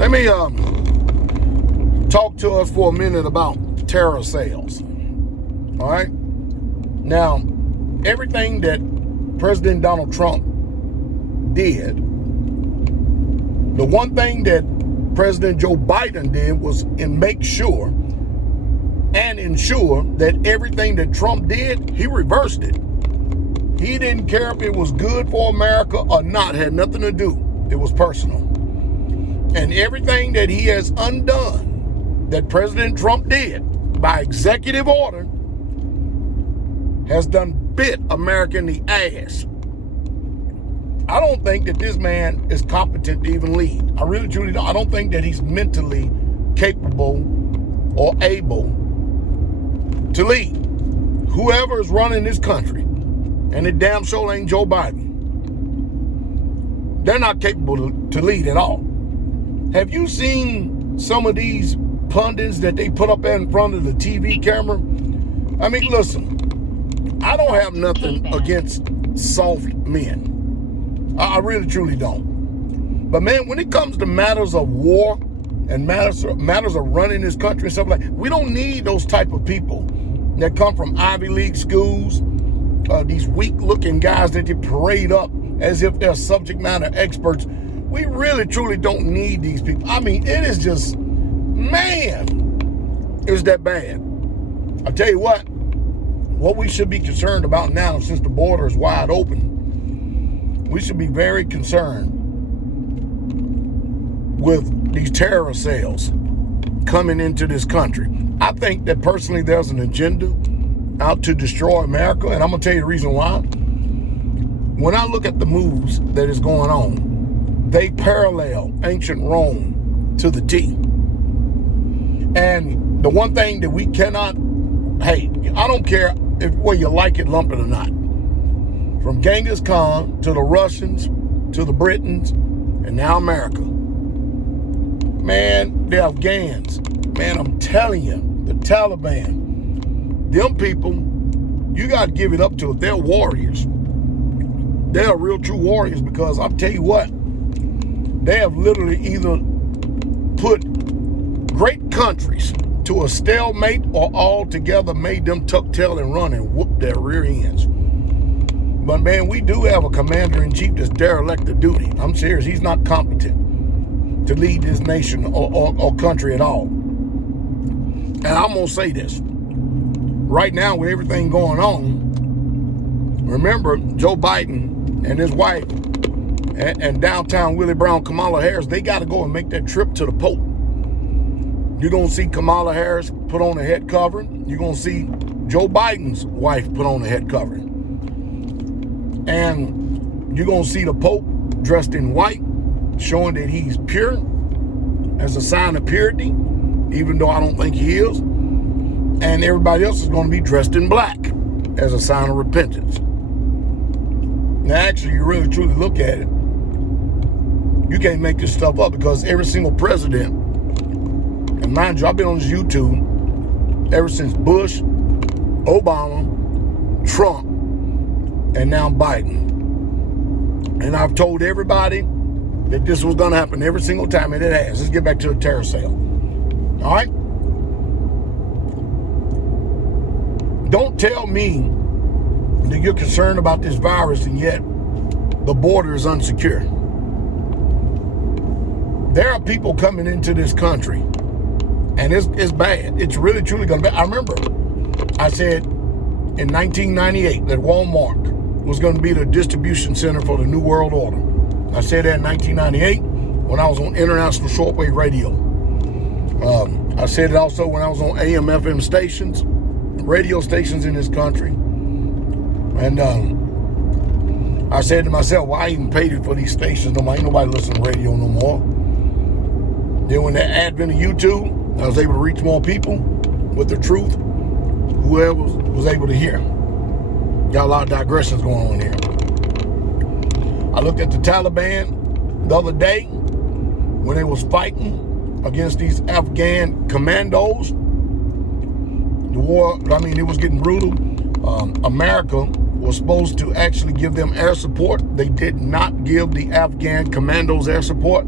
Let me talk to us for a minute about terror sales. All right? Now, everything that President Donald Trump did, the one thing that President Joe Biden did was make sure and ensure that everything that Trump did, he reversed it. He didn't care if it was good for America or not. It had nothing to do. It was personal. And everything that he has undone that President Trump did by executive order has done bit America in the ass. I don't think that this man is competent to even lead. I really, truly don't. I don't think that he's mentally capable or able to lead. Whoever is running this country, and it damn sure ain't Joe Biden, they're not capable to lead at all. Have you seen some of these pundits that they put up in front of the TV camera? I mean, listen, I don't have nothing against soft men. I really, truly don't. But man, when it comes to matters of war and matters of running this country and stuff like that, we don't need those type of people that come from Ivy League schools, these weak-looking guys that you parade up as if they're subject matter experts. We really, truly don't need these people. I mean, it is just, man, it's that bad. I'll tell you what we should be concerned about now, since the border is wide open, we should be very concerned with these terror sales coming into this country. I think that personally there's an agenda out to destroy America, and I'm going to tell you the reason why. When I look at the moves that is going on, they parallel ancient Rome to the T. And the one thing that we cannot, hey, I don't care whether you like it, lump it or not. From Genghis Khan to the Russians to the Britons and now America. Man, the Afghans, man, I'm telling you, the Taliban, them people, you got to give it up to it. They're warriors. They're real true warriors, because I'll tell you what, they have literally either put great countries to a stalemate or altogether made them tuck tail and run and whoop their rear ends. But man, we do have a commander-in-chief that's derelict of duty. I'm serious. He's not competent to lead this nation or country at all. And I'm going to say this. Right now, with everything going on, remember, Joe Biden and his wife and downtown Willie Brown, Kamala Harris, they got to go and make that trip to the Pope. You're going to see Kamala Harris put on a head covering. You're going to see Joe Biden's wife put on a head covering. And you're going to see the Pope dressed in white, showing that he's pure as a sign of purity, even though I don't think he is. And everybody else is going to be dressed in black as a sign of repentance. Now, actually, you really truly look at it, you can't make this stuff up, because every single president, and mind you, I've been on this YouTube ever since Bush, Obama, Trump, and now Biden. And I've told everybody that this was going to happen every single time, and it has. Let's get back to the terror sale. All right? Don't tell me that you're concerned about this virus and yet the border is unsecure. There are people coming into this country, and it's bad. It's really, truly going to be. I remember I said in 1998 that Walmart was going to be the distribution center for the New World Order. I said that in 1998 when I was on international shortwave radio. I said it also when I was on AM, FM stations, radio stations in this country. And I said to myself, well, I even paid it for these stations. Ain't nobody listening to radio no more. Then when the advent of YouTube, I was able to reach more people with the truth. Whoever was able to hear. Got a lot of digressions going on here. I looked at the Taliban the other day when they was fighting against these Afghan commandos. The war, it was getting brutal. America was supposed to actually give them air support. They did not give the Afghan commandos air support.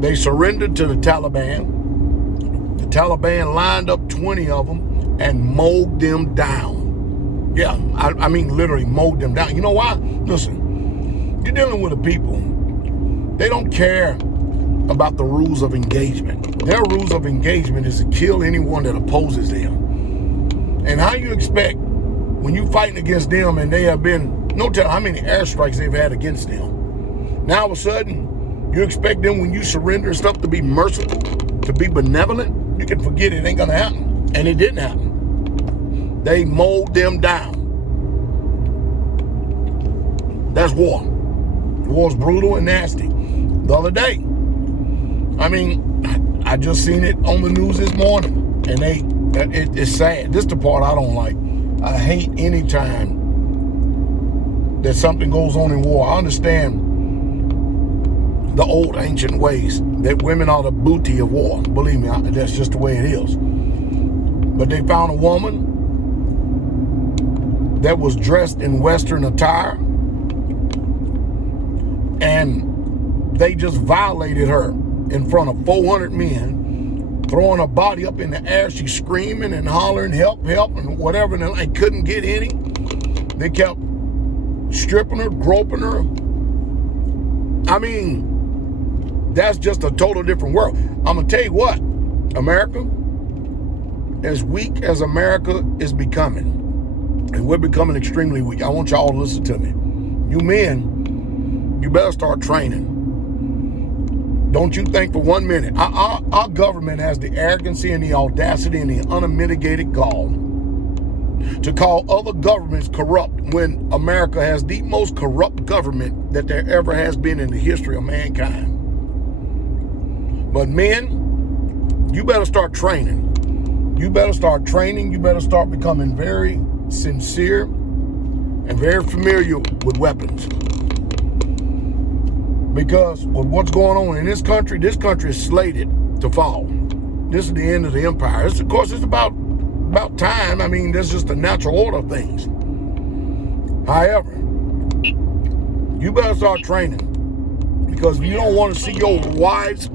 They surrendered to the Taliban. The Taliban lined up 20 of them and mowed them down. Yeah, I mean literally mowed them down. You know why? Listen, you're dealing with a people. They don't care about the rules of engagement. Their rules of engagement is to kill anyone that opposes them. And how you expect when you fighting against them and they have been, no telling how many airstrikes they've had against them. Now all of a sudden, you expect them when you surrender stuff to be merciful, to be benevolent? You can forget it ain't gonna happen. And it didn't happen. They mowed them down. That's war. War's brutal and nasty. The other day, I mean, I just seen it on the news this morning, and it's sad. This is the part I don't like. I hate any time that something goes on in war. I understand the old ancient ways that women are the booty of war. Believe me, that's just the way it is. But they found a woman that was dressed in Western attire, and they just violated her in front of 400 men, throwing her body up in the air. She's screaming and hollering, help, help, and whatever, and they couldn't get any. They kept stripping her, groping her. I mean, that's just a total different world. I'm going to tell you what, America, as weak as America is becoming, and we're becoming extremely weak, I want y'all to listen to me. You men, you better start training. Don't you think for 1 minute. Our government has the arrogancy and the audacity and the unmitigated gall to call other governments corrupt when America has the most corrupt government that there ever has been in the history of mankind. But men, you better start training. You better start training. You better start becoming very sincere and very familiar with weapons. Because with what's going on in this country is slated to fall. This is the end of the empire. Of course, it's about time. I mean, that's just the natural order of things. However, you better start training. Because if you don't want to see your wives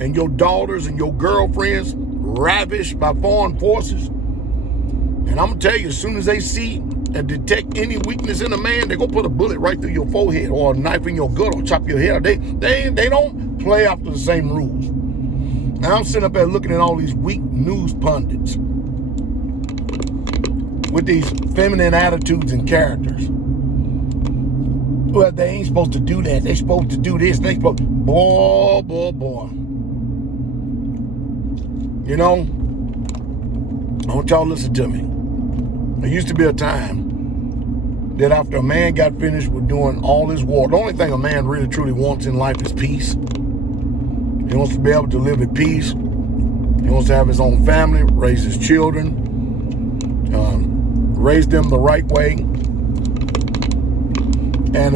and your daughters and your girlfriends ravished by foreign forces, and I'm going to tell you, as soon as they see and detect any weakness in a man, they're going to put a bullet right through your forehead or a knife in your gut or chop your head. They don't play after the same rules. Now I'm sitting up there looking at all these weak news pundits with these feminine attitudes and characters. Well, they ain't supposed to do that. They supposed to do this. They supposed, boy. You know, I want y'all to listen to me. There used to be a time that after a man got finished with doing all his war, the only thing a man really truly wants in life is peace. He wants to be able to live at peace. He wants to have his own family, raise his children, raise them the right way, and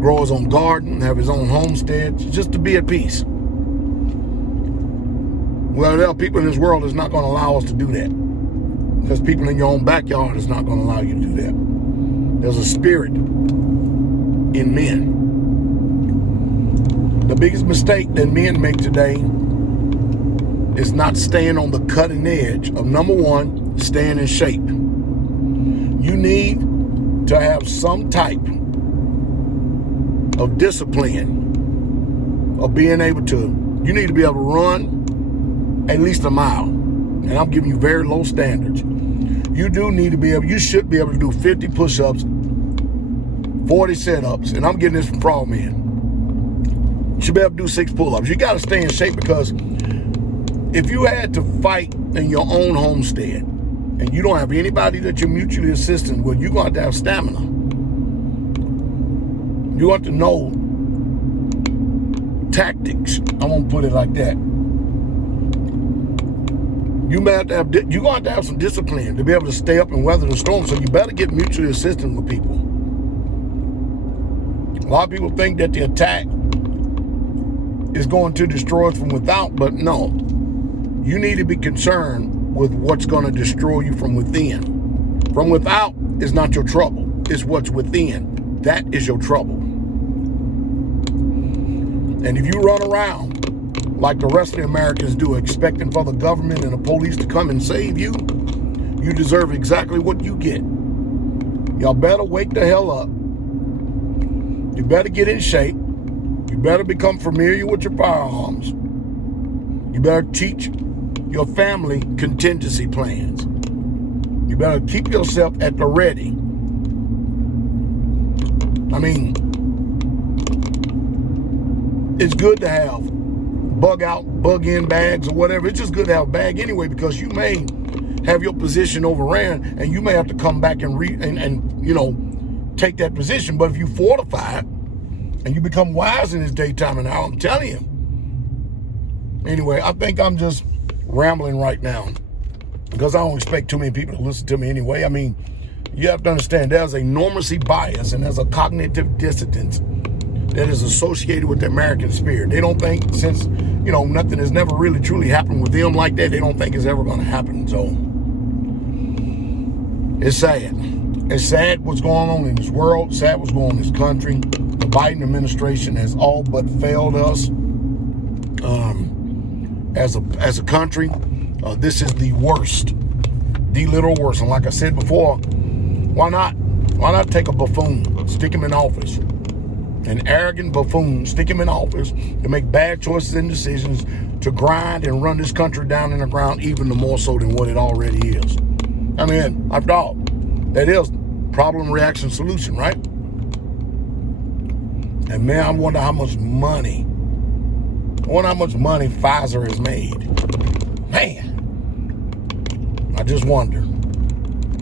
grow his own garden, have his own homestead, just to be at peace. Well, there are people in this world that's not going to allow us to do that. There's people in your own backyard that's not going to allow you to do that. There's a spirit in men. The biggest mistake that men make today is not staying on the cutting edge of, number one, staying in shape. You need to have some type of discipline of being able to, you need to be able to run at least a mile. And I'm giving you very low standards. You should be able to do 50 push-ups, 40 sit-ups, and I'm getting this from Frogman. You should be able to do 6 pull-ups. You got to stay in shape, because if you had to fight in your own homestead and you don't have anybody that you're mutually assisting with, you're going to have stamina. You have to know tactics. I'm going to put it like that. You're going to have to have some discipline to be able to stay up and weather the storm. So you better get mutually assisting with people. A lot of people think that the attack is going to destroy us from without, but no. You need to be concerned with what's going to destroy you from within. From without is not your trouble. It's what's within. That is your trouble. And if you run around like the rest of the Americans do, expecting for the government and the police to come and save you, you deserve exactly what you get. Y'all better wake the hell up. You better get in shape. You better become familiar with your firearms. You better teach your family contingency plans. You better keep yourself at the ready. I mean, it's good to have bug out, bug in bags or whatever. It's just good to have a bag anyway, because you may have your position overran and you may have to come back and take that position. But if you fortify it and you become wise in this daytime and hour, I'm telling you. Anyway, I think I'm just rambling right now because I don't expect too many people to listen to me anyway. I mean, you have to understand there's a normacy bias and there's a cognitive dissonance that is associated with the American spirit. They don't think, since, nothing has never really truly happened with them like that, they don't think it's ever going to happen. So it's sad. It's sad what's going on in this world, sad what's going on in this country. The Biden administration has all but failed us as a country. This is the worst, the literal worst. And like I said before, why not take a buffoon, stick him in office, an arrogant buffoon, stick him in office to make bad choices and decisions, to grind and run this country down in the ground even more so than what it already is. I mean, after all, that is problem, reaction, solution, right? And man, I wonder how much money Pfizer has made. Man, I just wonder.